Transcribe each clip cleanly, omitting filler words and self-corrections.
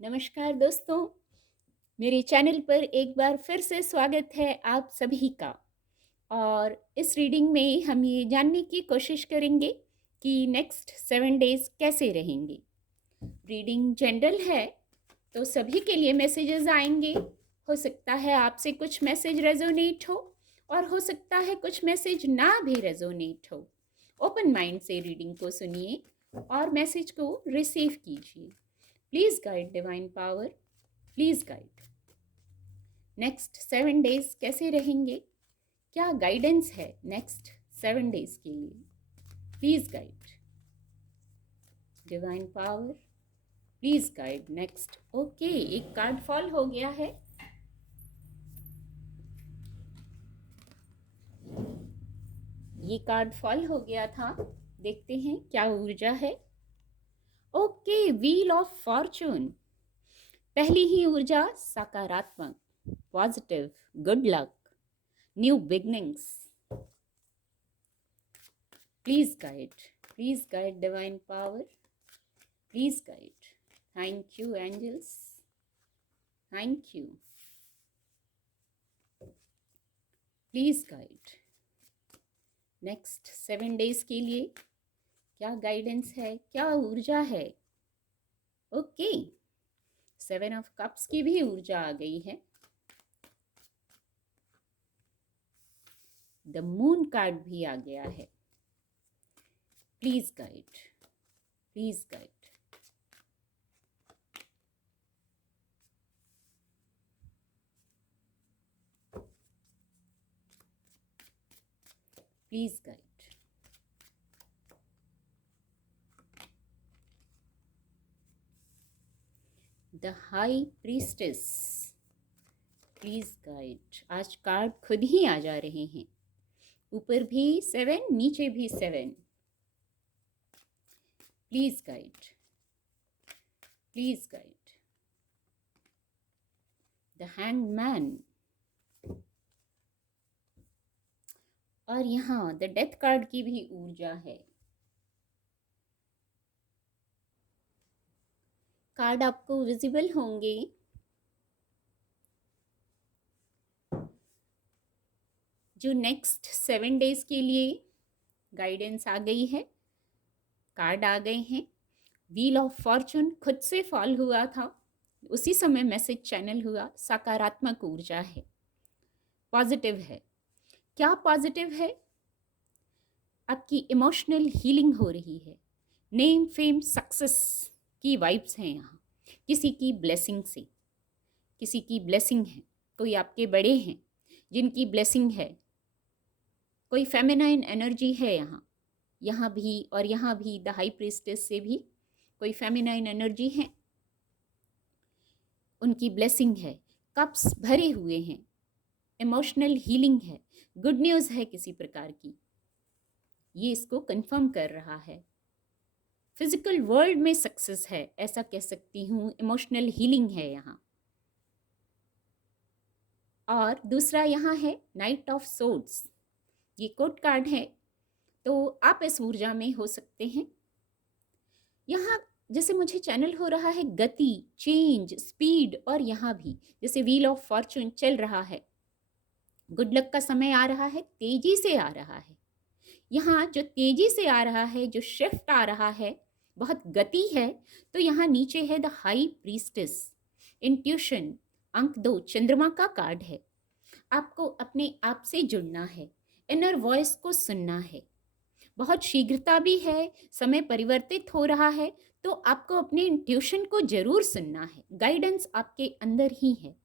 नमस्कार दोस्तों, मेरे चैनल पर एक बार फिर से स्वागत है आप सभी का। और इस रीडिंग में हम ये जानने की कोशिश करेंगे कि नेक्स्ट 7 डेज कैसे रहेंगे। रीडिंग जनरल है तो सभी के लिए मैसेजेस आएंगे। हो सकता है आपसे कुछ मैसेज रेजोनेट हो और हो सकता है कुछ मैसेज ना भी रेजोनेट हो। ओपन माइंड से रीडिंग को सुनिए और मैसेज को रिसीव कीजिए। Please guide divine power, please guide. Next 7 days कैसे रहेंगे, क्या गाइडेंस है नेक्स्ट 7 डेज के लिए? Please guide divine power, please guide next. Okay, एक कार्ड फॉल हो गया है। ये कार्ड फॉल हो गया था, देखते हैं क्या ऊर्जा है। Okay, wheel of fortune. पहली ही ऊर्जा सकारात्मक, positive, good luck, new beginnings. Please guide divine power, please guide. Thank you angels, thank you. Please guide next 7 days के लिए क्या गाइडेंस है, क्या ऊर्जा है। ओके, 7 ऑफ कप्स की भी ऊर्जा आ गई है। द मून कार्ड भी आ गया है। Please guide, please guide. Please guide. The high priestess, please guide. आज कार्ड खुद ही आ जा रहे हैं, ऊपर भी 7, नीचे भी 7। Please guide, please guide. The hanged man, और यहाँ द डेथ कार्ड की भी ऊर्जा है। कार्ड आपको विजिबल होंगे। जो नेक्स्ट 7 डेज के लिए गाइडेंस आ गई है, कार्ड आ गए हैं। व्हील ऑफ फॉर्चून खुद से फॉल हुआ था, उसी समय मैसेज चैनल हुआ। सकारात्मक ऊर्जा है, पॉजिटिव है। क्या पॉजिटिव है? आपकी इमोशनल हीलिंग हो रही है। नेम फेम सक्सेस की वाइब्स हैं यहाँ। किसी की ब्लेसिंग से, किसी की ब्लेसिंग है, कोई आपके बड़े हैं जिनकी ब्लेसिंग है। कोई फेमिनाइन एनर्जी है यहाँ, यहाँ भी और यहाँ भी। द हाई प्रीस्टेस से भी कोई फेमिनाइन एनर्जी है, उनकी ब्लेसिंग है। कप्स भरे हुए हैं, इमोशनल हीलिंग है, गुड न्यूज़ है किसी प्रकार की, ये इसको कंफर्म कर रहा है। फिजिकल वर्ल्ड में सक्सेस है, ऐसा कह सकती हूँ। इमोशनल हीलिंग है यहाँ। और दूसरा यहाँ है नाइट ऑफ सोर्ड्स, ये कोर्ट कार्ड है, तो आप इस ऊर्जा में हो सकते हैं। यहाँ जैसे मुझे चैनल हो रहा है गति, चेंज, स्पीड, और यहाँ भी जैसे व्हील ऑफ फॉर्चून चल रहा है। गुड लक का समय आ रहा है, तेजी से आ रहा है। यहाँ जो तेजी से आ रहा है, जो शिफ्ट आ रहा है, बहुत गति है। तो यहाँ नीचे है द हाई प्रीस्टेस, इंट्यूशन, अंक 2, चंद्रमा का कार्ड है। आपको अपने आप से जुड़ना है, इनर वॉइस को सुनना है। बहुत शीघ्रता भी है, समय परिवर्तित हो रहा है, तो आपको अपने इंट्यूशन को जरूर सुनना है। गाइडेंस आपके अंदर ही है।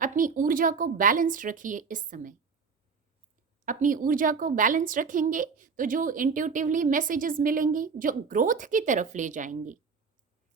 अपनी ऊर्जा को बैलेंस रखिए इस समय। अपनी ऊर्जा को बैलेंस रखेंगे तो जो इंट्यूटिवली मैसेजेस मिलेंगे, जो ग्रोथ की तरफ ले जाएंगे,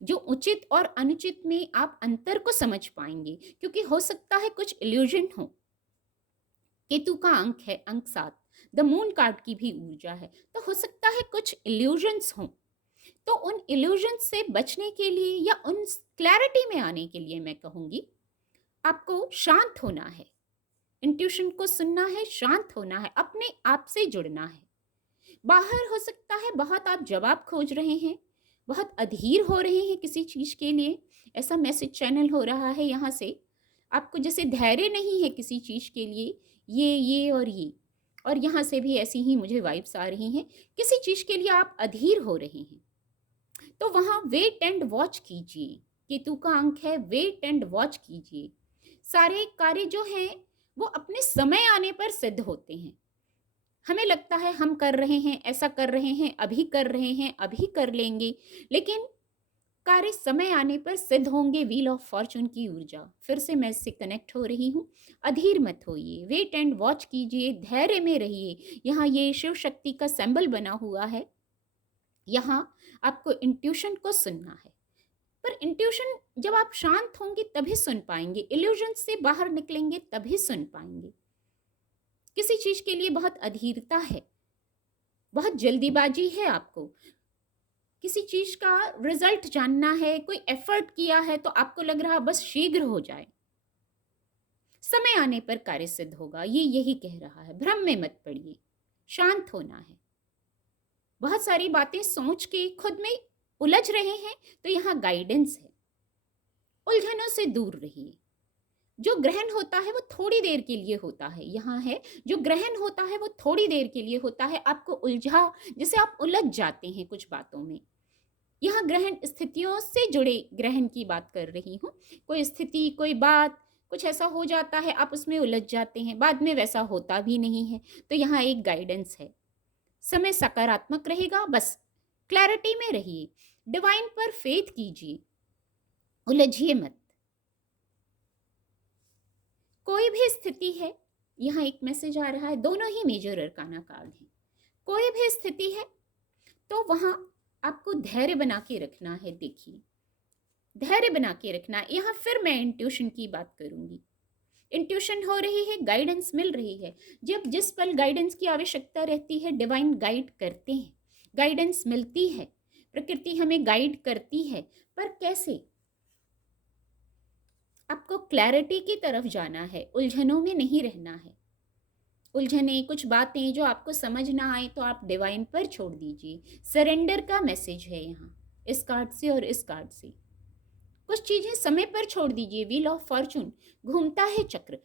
जो उचित और अनुचित में आप अंतर को समझ पाएंगे। क्योंकि हो सकता है कुछ इल्यूजन हो। केतु का अंक है अंक 7, द मून कार्ड की भी ऊर्जा है, तो हो सकता है कुछ इल्यूजन्स हों। तो उन इल्यूजन्स से बचने के लिए या उन क्लैरिटी में आने के लिए मैं कहूंगी आपको शांत होना है, इंट्यूशन को सुनना है, शांत होना है, अपने आप से जुड़ना है। बाहर हो सकता है बहुत आप जवाब खोज रहे हैं, बहुत अधीर हो रहे हैं किसी चीज के लिए, ऐसा मैसेज चैनल हो रहा है यहाँ से, आपको जैसे धैर्य नहीं है किसी चीज़ के लिए, ये और यहाँ से भी ऐसी ही मुझे वाइब्स आ रही हैं, किसी चीज़ के लिए आप अधीर हो रहे हैं। तो वहाँ वेट एंड वॉच कीजिए। केतु का अंक है वेट एंड वॉच कीजिए। सारे कार्य जो हैं वो अपने समय आने पर सिद्ध होते हैं। हमें लगता है हम कर रहे हैं, ऐसा कर रहे हैं, अभी कर रहे हैं, अभी कर लेंगे, लेकिन कार्य समय आने पर सिद्ध होंगे। व्हील ऑफ फॉर्चून की ऊर्जा फिर से मैं इससे कनेक्ट हो रही हूँ। अधीर मत होइए, वेट एंड वॉच कीजिए, धैर्य में रहिए। यहाँ ये शिव शक्ति का सिंबल बना हुआ है। यहाँ आपको इंट्यूशन को सुनना है, पर इंट्यूशन जब आप शांत होंगे तभी सुन पाएंगे, इल्यूजन से बाहर निकलेंगे तभी सुन पाएंगे। किसी चीज के लिए बहुत अधीरता है, बहुत जल्दीबाजी है, आपको किसी चीज का रिजल्ट जानना है, कोई एफर्ट किया है तो आपको लग रहा बस शीघ्र हो जाए, समय आने पर कार्य सिद्ध होगा। ये यही कह रहा है, भ्रम में मत पड़िए, शांत होना है। बहुत सारी बातें सोच के खुद में उलझ रहे हैं तो यहाँ गाइडेंस है, उलझनों से दूर रहिए। जो ग्रहण होता है वो थोड़ी देर के लिए होता है, यहाँ है जो ग्रहण होता है वो थोड़ी देर के लिए होता है। आपको उलझा, जैसे आप उलझ जाते हैं कुछ बातों में। यहाँ ग्रहण स्थितियों से जुड़े ग्रहण की बात कर रही हूँ। कोई स्थिति, कोई बात, कुछ ऐसा हो जाता है, आप उसमें उलझ जाते हैं, बाद में वैसा होता भी नहीं है। तो यहाँ एक गाइडेंस है, समय सकारात्मक रहेगा, बस क्लैरिटी में रहिए, डिवाइन पर फेथ कीजिए, उलझिए मत। कोई भी स्थिति है, यहाँ एक मैसेज आ रहा है, दोनों ही मेजर अरकाना कार्ड हैं। कोई भी स्थिति है तो वहां आपको धैर्य बना के रखना है। देखिए, धैर्य बना के रखना है। यहाँ फिर मैं इंट्यूशन की बात करूंगी। इंट्यूशन हो रही है, गाइडेंस मिल रही है। जब जिस पल गाइडेंस की आवश्यकता रहती है, डिवाइन गाइड करते हैं, गाइडेंस मिलती है, प्रकृति हमें गाइड करती है। पर कैसे? आपको क्लैरिटी की तरफ जाना है, उलझनों में नहीं रहना है। उलझने, कुछ बातें जो आपको समझ ना आए तो आप डिवाइन पर छोड़ दीजिए। सरेंडर का मैसेज है यहाँ, इस कार्ड से और इस कार्ड से। कुछ चीजें समय पर छोड़ दीजिए। व्हील ऑफ फॉर्चून घूमता है चक्र,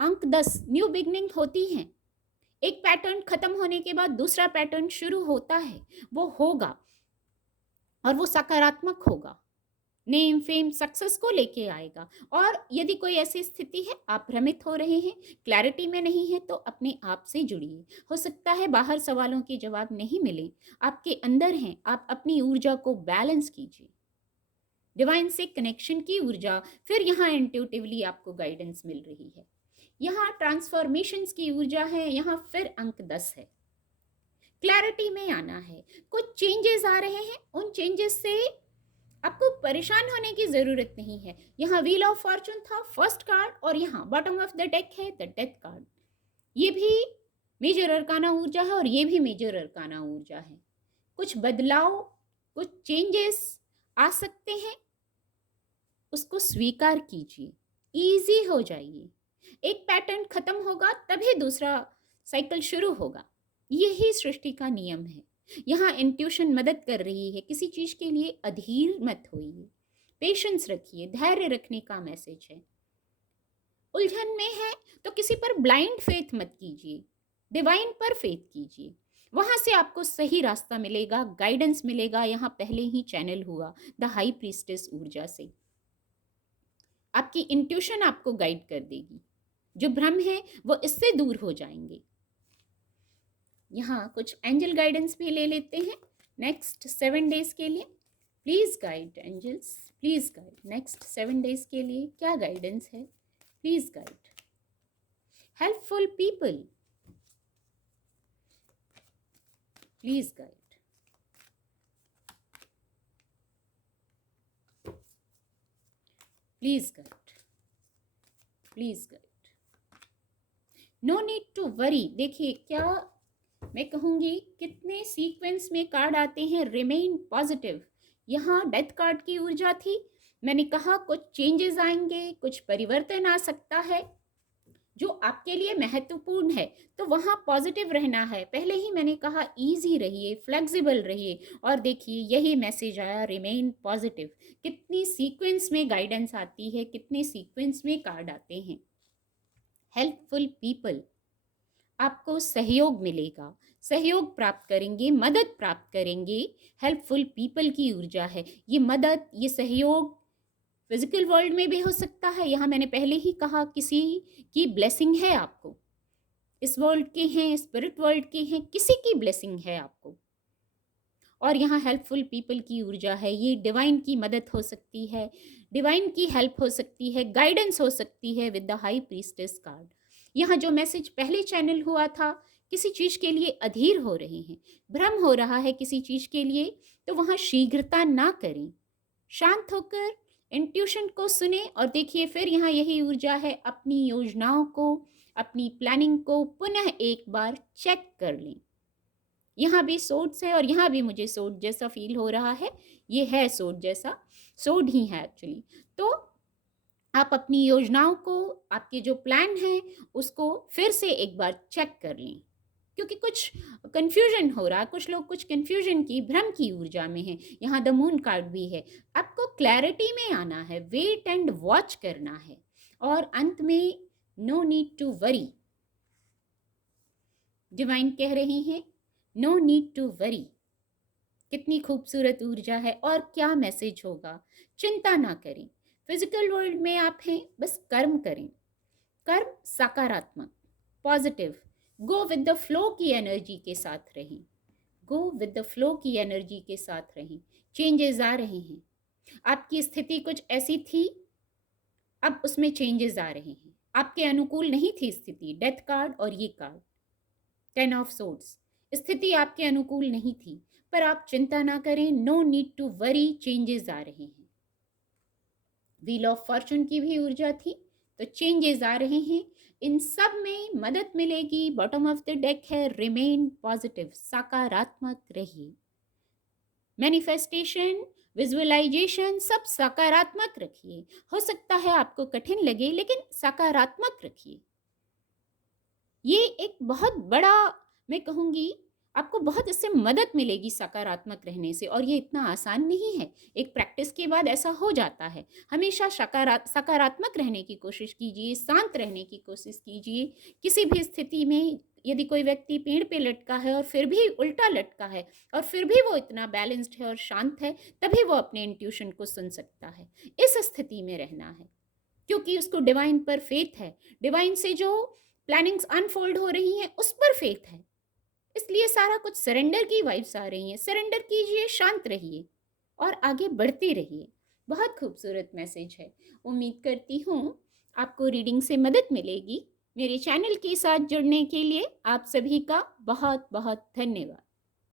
अंक 10, न्यू बिगनिंग होती हैं। एक पैटर्न खत्म होने के बाद दूसरा पैटर्न शुरू होता है, वो होगा और वो सकारात्मक होगा, नेम फेम सक्सेस को लेके आएगा। और यदि कोई ऐसी स्थिति है, आप भ्रमित हो रहे हैं, क्लैरिटी में नहीं है, तो अपने आप से जुड़िए। हो सकता है बाहर सवालों के जवाब नहीं मिले, आपके अंदर हैं। आप अपनी ऊर्जा को बैलेंस कीजिए, डिवाइन से कनेक्शन की ऊर्जा। फिर यहाँ इंट्यूटिवली आपको गाइडेंस मिल रही है। यहाँ ट्रांसफॉर्मेशंस की ऊर्जा है। यहाँ फिर अंक 10 है, क्लैरिटी में आना है। कुछ चेंजेस आ रहे हैं, उन चेंजेस से आपको परेशान होने की जरूरत नहीं है। यहाँ व्हील ऑफ फॉर्चून था फर्स्ट कार्ड, और यहाँ बॉटम ऑफ द डेक है द डेथ कार्ड। ये भी मेजर अरकाना ऊर्जा है और ये भी मेजर अरकाना ऊर्जा है। कुछ बदलाव, कुछ चेंजेस आ सकते हैं, उसको स्वीकार कीजिए, इजी हो जाइए। एक पैटर्न खत्म होगा तभी दूसरा साइकिल शुरू होगा, यही सृष्टि का नियम है। यहाँ इंट्यूशन मदद कर रही है। किसी चीज के लिए अधीर मत होइए, पेशेंस रखिए, धैर्य रखने का मैसेज है। उलझन में है तो किसी पर ब्लाइंड फेथ मत कीजिए, डिवाइन पर फेथ कीजिए। वहां से आपको सही रास्ता मिलेगा, गाइडेंस मिलेगा। यहाँ पहले ही चैनल हुआ द हाई प्रीस्टेस ऊर्जा से। आपकी इंट्यूशन आपको गाइड कर देगी, जो भ्रम है वो इससे दूर हो जाएंगे। यहाँ कुछ एंजल गाइडेंस भी ले लेते हैं नेक्स्ट 7 डेज के लिए। Please guide angels, please guide next 7 days के लिए क्या गाइडेंस है। Please guide helpful people, please guide. Please guide, please guide. No need to worry. देखिए क्या मैं कहूंगी, कितने सीक्वेंस में कार्ड आते हैं। रिमेन पॉजिटिव, यहाँ डेथ कार्ड की ऊर्जा थी। मैंने कहा कुछ चेंजेस आएंगे, कुछ परिवर्तन आ सकता है। जो आपके लिए महत्वपूर्ण है, तो वहाँ पॉजिटिव रहना है। पहले ही मैंने कहा ईजी रहिए, फ्लेक्सिबल रहिए, और देखिए यही मैसेज आया, रिमेन पॉजिटिव। कितनी सीक्वेंस में गाइडेंस आती है, कितने सीक्वेंस में कार्ड आते हैं। हेल्पफुल पीपल, आपको सहयोग मिलेगा, सहयोग प्राप्त करेंगे, मदद प्राप्त करेंगे। हेल्पफुल पीपल की ऊर्जा है ये। मदद, ये सहयोग फिजिकल वर्ल्ड में भी हो सकता है। यहाँ मैंने पहले ही कहा, किसी की ब्लेसिंग है आपको, इस वर्ल्ड के हैं, स्पिरिट वर्ल्ड के हैं, किसी की ब्लेसिंग है आपको। और यहाँ हेल्पफुल पीपल की ऊर्जा है, ये डिवाइन की मदद हो सकती है, डिवाइन की हेल्प हो सकती है, गाइडेंस हो सकती है with the high priestess card. यहाँ जो मैसेज पहले चैनल हुआ था, किसी चीज़ के लिए अधीर हो रहे हैं, भ्रम हो रहा है किसी चीज़ के लिए, तो वहाँ शीघ्रता ना करें, शांत होकर इंट्यूशन को सुने। और देखिए फिर यहाँ यही ऊर्जा है, अपनी योजनाओं को, अपनी प्लानिंग को पुनः एक बार चेक कर लें। यहाँ भी सोड्स है और यहाँ भी मुझे सोड जैसा फील हो रहा है, ये है सोड जैसा, सोड ही है एक्चुअली। तो आप अपनी योजनाओं को, आपके जो प्लान है उसको फिर से एक बार चेक कर लें, क्योंकि कुछ कंफ्यूजन हो रहा है, कुछ लोग कुछ कंफ्यूजन की, भ्रम की ऊर्जा में है। यहाँ द मून कार्ड भी है, आपको क्लैरिटी में आना है, वेट एंड वॉच करना है। और अंत में no need to worry, divine कह रही हैं नो नीड टू वरी। कितनी खूबसूरत ऊर्जा है और क्या मैसेज होगा। चिंता ना करें, फिजिकल वर्ल्ड में आप हैं, बस कर्म करें, कर्म सकारात्मक, positive, go with the flow की एनर्जी के साथ रहें, गो विद द फ्लो की एनर्जी के साथ रहें। चेंजेस आ रहे हैं, आपकी स्थिति कुछ ऐसी थी, अब उसमें चेंजेस आ रहे हैं। आपके अनुकूल नहीं थी स्थिति, डेथ कार्ड और ये कार्ड 10 ऑफ सोर्ड्स, स्थिति आपके अनुकूल नहीं थी, पर आप चिंता ना करें, no need to worry, changes आ रहे हैं। व्हील ऑफ फॉर्चून की भी ऊर्जा थी, तो चेंजेस आ रहे हैं, इन सब में मदद मिलेगी। बॉटम ऑफ द डेक है रिमेन पॉजिटिव, सकारात्मक रहिए। मैनिफेस्टेशन, विजुअलाइजेशन सब सकारात्मक रखिए। हो सकता है आपको कठिन लगे, लेकिन सकारात्मक रखिए। ये एक बहुत बड़ा, मैं कहूँगी आपको बहुत इससे मदद मिलेगी सकारात्मक रहने से। और ये इतना आसान नहीं है, एक प्रैक्टिस के बाद ऐसा हो जाता है। हमेशा सकारात्मक रहने की कोशिश कीजिए, शांत रहने की कोशिश कीजिए। किसी भी स्थिति में यदि कोई व्यक्ति पेड़ पे लटका है और फिर भी उल्टा लटका है और फिर भी वो इतना बैलेंस्ड है और शांत है, तभी वो अपने इंट्यूशन को सुन सकता है। इस स्थिति में रहना है, क्योंकि उसको डिवाइन पर फेथ है, डिवाइन से जो प्लानिंग्स अनफोल्ड हो रही हैं उस पर फेथ है। इसलिए सारा कुछ सरेंडर की वाइब्स आ रही हैं। सरेंडर कीजिए, शांत रहिए और आगे बढ़ते रहिए। बहुत खूबसूरत मैसेज है। उम्मीद करती हूँ आपको रीडिंग से मदद मिलेगी। मेरे चैनल के साथ जुड़ने के लिए आप सभी का बहुत बहुत धन्यवाद।